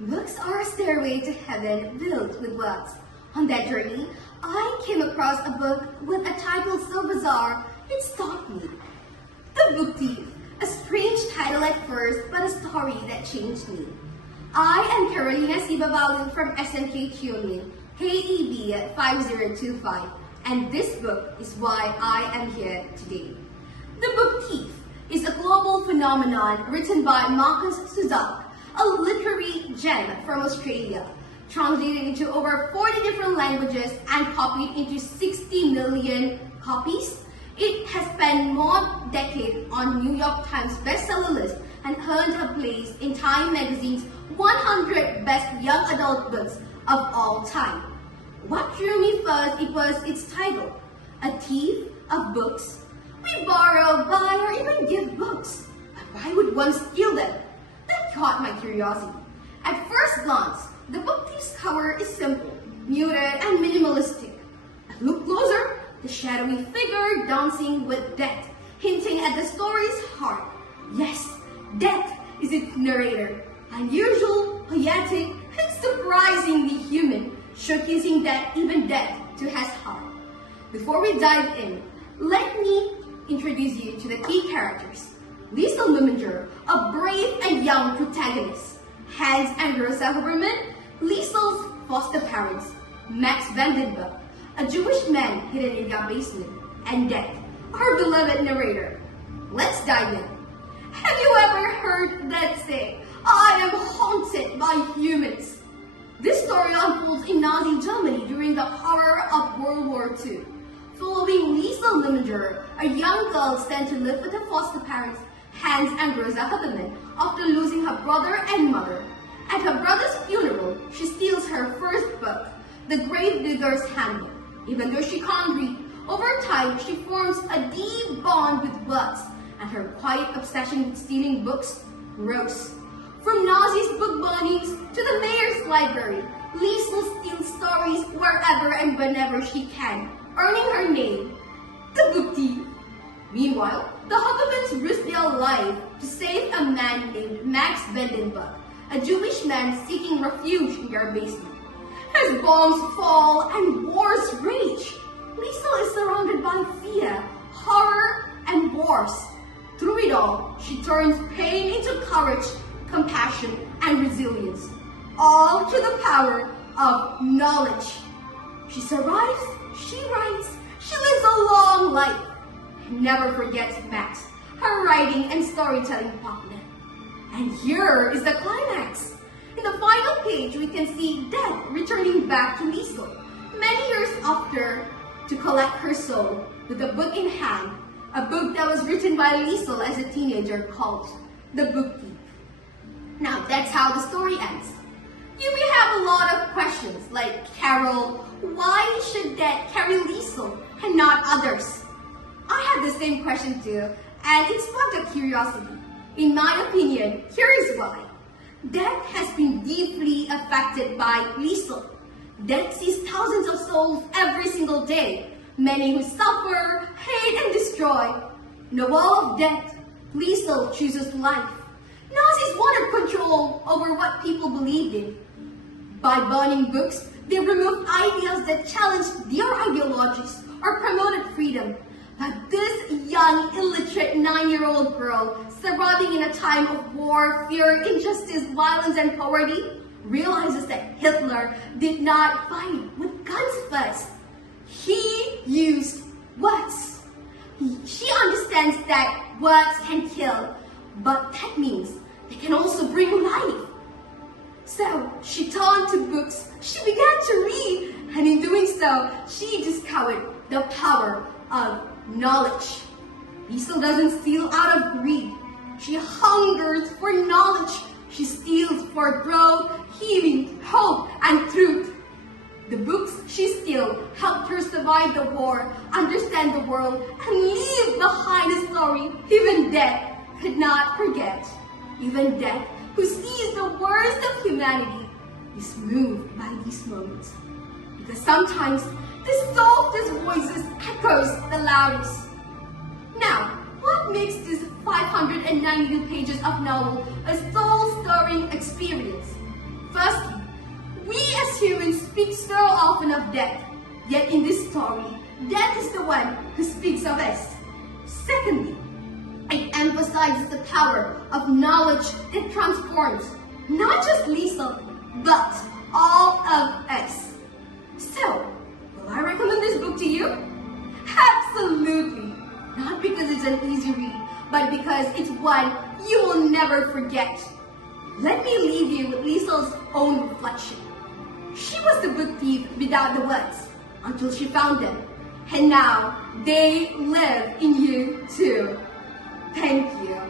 Books are a stairway to heaven built with words. On that journey, I came across a book with a title so bizarre, it stopped me. The Book Thief, a strange title at first, but a story that changed me. I am Seeba Balu from SMK Tuning, KEB at 5025, and this book is why I am here today. The Book Thief is a global phenomenon written by Marcus Suzak, a literary gem from Australia, translated into over 40 different languages and copied into 60 million copies. It has spent more decades on New York Times bestseller list and earned a place in Time magazine's 100 best young adult books of all time. What drew me first, it was its title, A Thief of Books. We borrow, buy, or even give books. But why would one steal them? That caught my curiosity. At first glance, the Book Thief's cover is simple, muted, and minimalistic. But look closer, the shadowy figure dancing with death, hinting at the story's heart. Yes, death is its narrator, unusual, poetic, and surprisingly human, showcasing that even death too has heart. Before we dive in, let me introduce you to the key characters. Lisa Luminger, a brave and young protagonist. Hans and Rosa Huberman, Liesel's foster parents. Max Vandenberg, a Jewish man hidden in their basement. And Death, our beloved narrator. Let's dive in. Have you ever heard that say, I am haunted by humans? This story unfolds in Nazi Germany during the horror of World War II. Following Lisa Luminger, a young girl sent to live with her foster parents, Hans and Rosa Huberman, after losing her brother and mother. At her brother's funeral, she steals her first book, The Gravedigger's Handbook. Even though she can't read, over time she forms a deep bond with books, and her quiet obsession with stealing books grows. From Nazi's book burnings to the mayor's library, Lisa steals stories wherever and whenever she can, earning her name, the Book Thief. Meanwhile, the Hubermans risk their life to save a man named Max Vandenberg, a Jewish man seeking refuge in their basement. As bombs fall and wars rage, Lisa is surrounded by fear, horror, and wars. Through it all, she turns pain into courage, compassion, and resilience, all to the power of knowledge. She survives, she writes, she lives a long life, and never forgets Max, her writing and storytelling partner. And here is the climax. In the final page, we can see Death returning back to Liesel, many years after, to collect her soul with a book in hand, a book that was written by Liesel as a teenager called The Book Thief. Now, that's how the story ends. You may have a lot of questions like, Carol, why should Death carry Liesel and not others? I had the same question too, and it sparked a curiosity. In my opinion, here is why. Death has been deeply affected by Liesel. Death sees thousands of souls every single day, many who suffer, hate, and destroy. In the wall of death, Liesel chooses life. Nazis wanted control over what people believed in. By burning books, they removed ideas that challenged their ideologies or promoted freedom. But this young, illiterate 9-year-old girl, surviving in a time of war, fear, injustice, violence, and poverty, realizes that Hitler did not fight with guns first. He used words. She understands that words can kill, but that means they can also bring life. So she turned to books, she began to read, and in doing so, she discovered the power of knowledge. Liesel doesn't steal out of greed. She hungers for knowledge. She steals for growth, healing, hope, and truth. The books she steals helped her survive the war, understand the world, and leave behind a story even Death could not forget. Even Death, who sees the worst of humanity, is moved by these moments. Because sometimes the softest voices echoes the loudest. Now, what makes this 592 pages of novel a soul-stirring experience? of death. Yet in this story, death is the one who speaks of us. Secondly, it emphasizes the power of knowledge that transforms not just Liesel, but all of us. So, will I recommend this book to you? Absolutely. Not because it's an easy read, but because it's one you will never forget. Let me leave you with Liesel's own reflection. She was the book thief without the words until she found them. And now they live in you too. Thank you.